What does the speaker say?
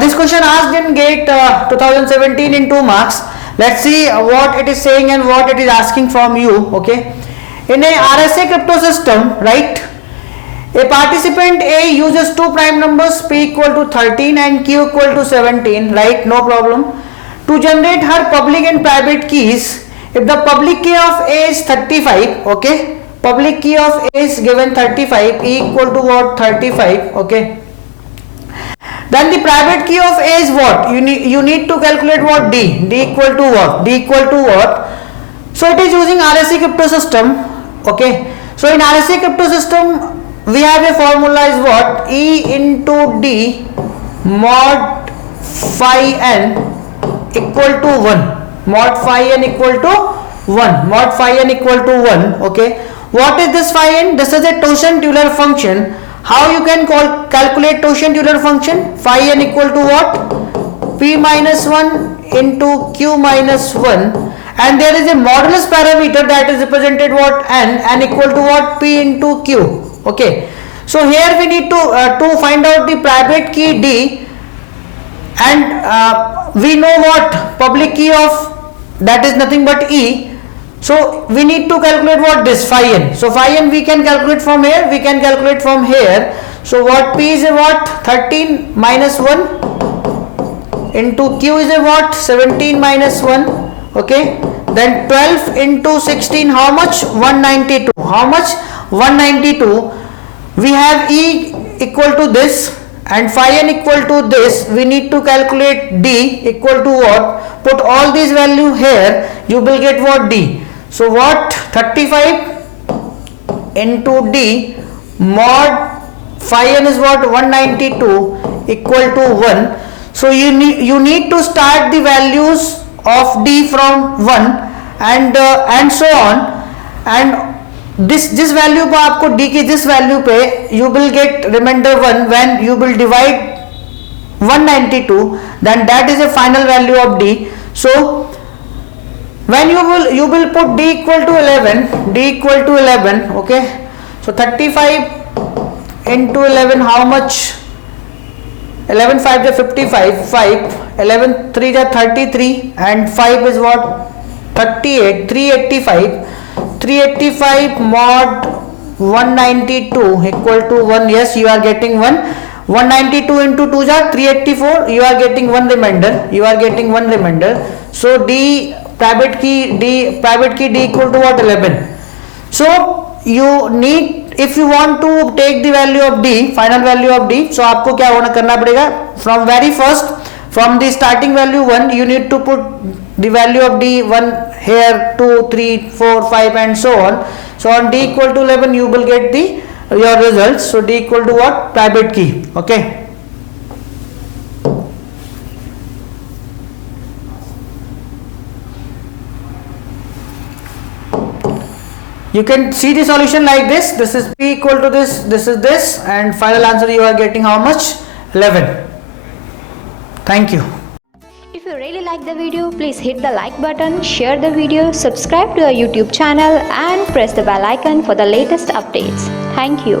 this question asked in GATE 2017 in 2 marks. Let's see what it is saying and what it is asking from you. Okay, in a RSA crypto system, right, a participant A uses two prime numbers P equal to 13 and Q equal to 17, right, no problem, to generate her public and private keys. If the public key of A is 35, okay, public key of A is given 35, E equal to what, 35, okay, then the private key of A is what, you need to calculate what, D equal to what, D equal to what. So it is using RSA crypto system, okay. So in RSA crypto system we have a formula is what, E into D mod phi n equal to 1, mod phi n equal to 1, mod phi n equal to 1, okay. What is this phi n? This is a Taussian-Euler function. How you can calculate Taussian-Euler function? Phi n equal to what? P minus 1 into Q minus 1, and there is a modulus parameter that is represented what, n equal to what, P into Q, okay. So here we need to find out the private key D, and we know what, public key of that is nothing but E. So we need to calculate what, this phi n. So phi n we can calculate from here, we can calculate from here. So what, P is a what, 13 minus 1 into Q is a what, 17 minus 1, okay. Then 12 into 16, how much, 192, how much, 192. We have E equal to this and phi n equal to this. We need to calculate D equal to what, put all these value here, you will get what, D. So what, 35 into D mod phi n is what, 192 equal to 1. So you need to start the values of D from 1 and so on, and this value पे आपको D की this value पे you will get remainder 1 when you will divide 192, then that is a final value of D. So when you will put D equal to 11, D equal to 11, okay. So 35 into 11, how much, 11 5 is 55, 5, 11 3 is 33, and 5 is what, 38, 385 mod 192 equal to 1. Yes, you are getting 1. 192 into 2 is 384, you are getting one remainder, so D private key D equal to what, 11. So you need, if you want to take the value of D, final value of D, so आपको क्या होना करना पड़ेगा, from very first, from the starting value 1, you need to put the value of D 1 here, 2 3 4 5 and so on. So on D equal to 11 you will get your results. So D equal to what, private key, okay. You can see the solution like this. This is P equal to this is this, and final answer you are getting how much, 11. Thank you. If you really like the video, please hit the like button, share the video, subscribe to our YouTube channel and press the bell icon for the latest updates. Thank you.